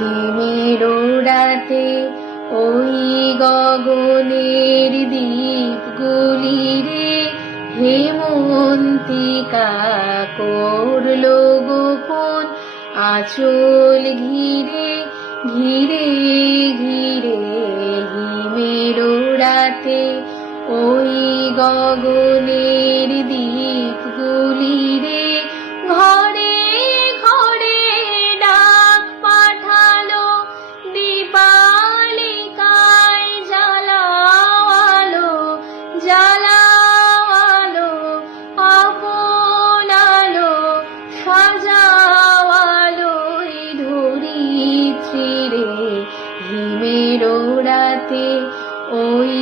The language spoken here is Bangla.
হিমের রাতে ওই গগনের দ্বীপগুলি রে হেমন্তিকা করলো গোপন আঁচল ঘিরে ঘিরে ঘিরে। হিমের রাতে ওই গগনের দ্বীপগুলি রে ঘরে ঘরে ডাক পাঠালো দীপালিকায় জ্বালাওয়ালো জ্বালাওয়ালো আপনালো সাজাওয়ালো এই ধরিত্রী রে। হিমের রাতে ওই